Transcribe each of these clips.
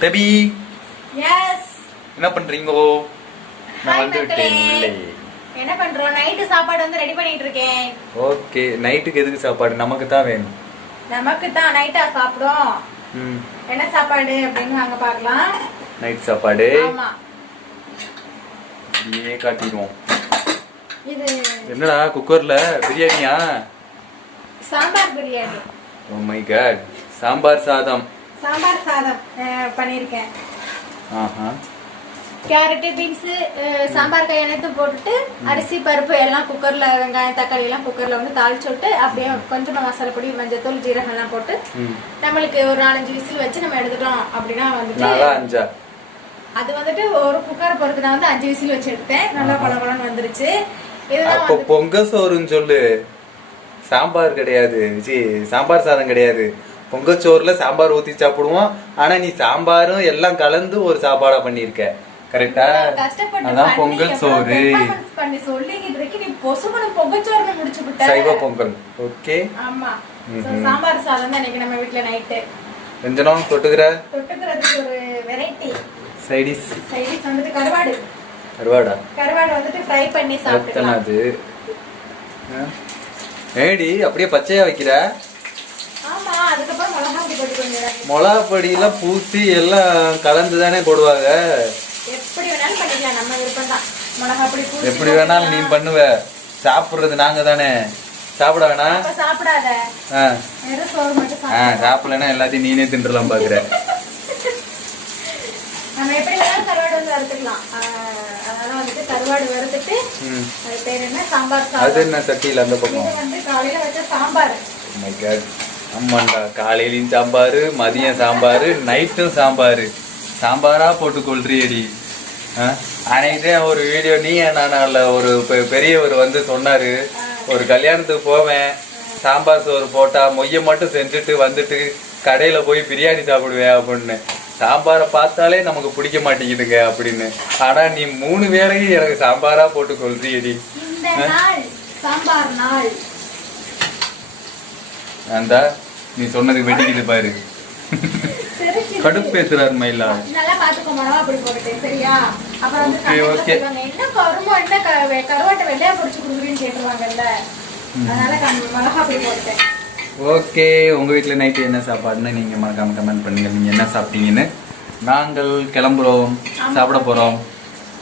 Baby S என்ன பண்றீங்கோ? நான் வந்துட்டேன். உள்ளே. என்ன பண்றோம்? நைட்டு சாப்பாடு வந்து ரெடி பண்ணிட்டு இருக்கேன் ஓகே நைட்டுக்கு எதுக்கு சாப்பாடு? நமக்கு தான் வேணும். நமக்கு தான் நைட்டா சாப்பிடும் ம். என்ன சாப்பாடு அப்படின்னு வாங்க பார்க்கலாம். நைட் சாப்பாடு. ஆமா. இப்படியே காட்டிடுவோம். இது என்னடா குக்கர்ல பிரியாணியா? Sambar biryani. Oh my god sambar சாதம். சாம்பார் சாதம் பண்ணியிருக்கேன். ஆஹா. கேரட்டு பீன்ஸ் சாம்பார் காய் அனைத்தும் போட்டுட்டு அரிசி பருப்பு எல்லாம் குக்கர்ல வெங்காயம் தக்காளி எல்லாம் குக்கர்ல வந்து தாளிச்சு விட்டு அப்படியே கொஞ்சமா மசாலா பொடி மஞ்சத்தூள் ஜீரகம் எல்லாம் போட்டு ம். நம்மளுக்கு ஒரு நாலஞ்சு விசில் வச்சு நம்ம எடுத்துட்டோம் அப்படின்னா வந்துட்டு அது வந்துட்டு ஒரு குக்கர் பொறுத்து நான் வந்து அஞ்சு விசில் வச்சு எடுத்தேன். நல்லா பல பழம் வந்துருச்சு. இதுதான் அப்போ வந்து பொங்க சோறுன்னு சொல்லு. சாம்பார் கிடையாது சி சாம்பார் சாதம் கிடையாது. பொங்கச்சோறுல சாம்பார் ஊத்தி சாப்பிடுவோம். ஆனா நீ சாம்பாரும் எல்லாம் கலந்து ஒரு சாப்பாடா பண்ணிருக்க. கரெக்டா அதான் பொங்கல் சோறு. சைவ பொங்கல். ஓகே சாம்பார் சாதம் தான் இன்னைக்கு நம்ம வீட்ல நைட்டு வெஞ்சனம் தொட்டுக்கிற? தொட்டுக்கிறதுக்கு ஒரு வெரைட்டி சைடிஸ் சைடிஸ் வந்துட்டு கருவாடு. கருவாடா? கருவாடு வந்துட்டு ஃப்ரை பண்ணி சாப்பிட்டுக்கலாம் எத்தனாது ஏடி அப்படியே பச்சையா வைக்கிற? மிளகா பொடியெல்லாம் பூசி எல்லாம் கலந்து தானே. போடுவாங்க எப்படி வேணாலும் நீ பண்ணுவ. சாப்பிடுறது நாங்க தானே. சாப்பிட வேணாம்? சாப்பிடலன்னா எல்லாத்தையும் நீனே தின்றலாம் பாக்குற. நம்ம எப்படி வேணாலும் கருவாடு வந்து வறுத்துக்கலாம். ஆஹ் அதனால வந்துட்டு கருவாடு வறுத்துட்டு ம். அது பேர் என்ன? சாம்பார் அது சாதம் என்ன சட்டியில அந்த பக்கம்? வந்து காலையில வச்ச சாம்பார். மை காட் ஆமாண்டா காலையிலயும் சாம்பாரு மதியம் சாம்பாரு நைட்டும் சாம்பாரு. சாம்பாரா போட்டு கொள்றியடி ஆ? அன்னைக்கு ஒரு வீடியோ நீ நான் ஒரு பெரியவர் வந்து சொன்னாரு ஒரு கல்யாணத்துக்கு போவேன் சாம்பார் சோறு போட்டா மொய்ய மட்டும் செஞ்சுட்டு வந்துட்டு கடையில போய் பிரியாணி சாப்பிடுவேன் அப்படின்னு. சாம்பாரை பார்த்தாலே நமக்கு பிடிக்க மாட்டேங்குதுங்க அப்படின்னு. ஆனா நீ மூணு பேரையும் எனக்கு சாம்பாரா போட்டு கொள்றியடி சாம்பார் நாள். அந்த? நீ சொன்னதுக்கு வெட்டிக்குது பாரு. சிரிச்சு கடுப்பேத்துறாரு மயிலா. நல்லா பாத்துக்கோ மிளகா பொடி போட்டுட்டேன் சரியா? அப்புறம் வந்து என்ன கருமோ என்ன கருவாட்டை வெள்ளையா பொடிச்சு கொடுக்குறீன்னு கேட்டுருவாங்கல்ல? அதனால மிளகா பொடி போட்டுட்டேன் ஓகே உங்க வீட்ல நைட்டு என்ன சாப்பாடுன்னு நீங்க மறக்காம கமெண்ட் பண்ணுங்க. நீங்க என்ன சாப்பிட்டீங்கன்னு நாங்கள் கிளம்புறோம். சாப்பிட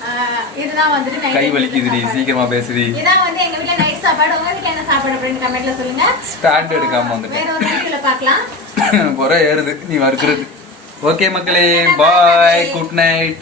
ஆஹ் இதுதான் வந்துட்டு கை வலிக்குதுடி சாப்பாடு. சீக்கிரமா பேசுடி. இதான் வந்து எங்க வீட்ல நைட் சாப்பாடு உங்க வீட்ல என்ன சாப்பாடு அப்படின்னு கமெண்ட்ல சொல்லுங்க. ஸ்டாண்ட் எடுக்காம வந்துட்டேன். வேற ஒரு வீடியோல பார்க்கலாம். புற ஏறுது நீ வறுக்கிறது ஓகே மக்களே பாய் குட் நைட்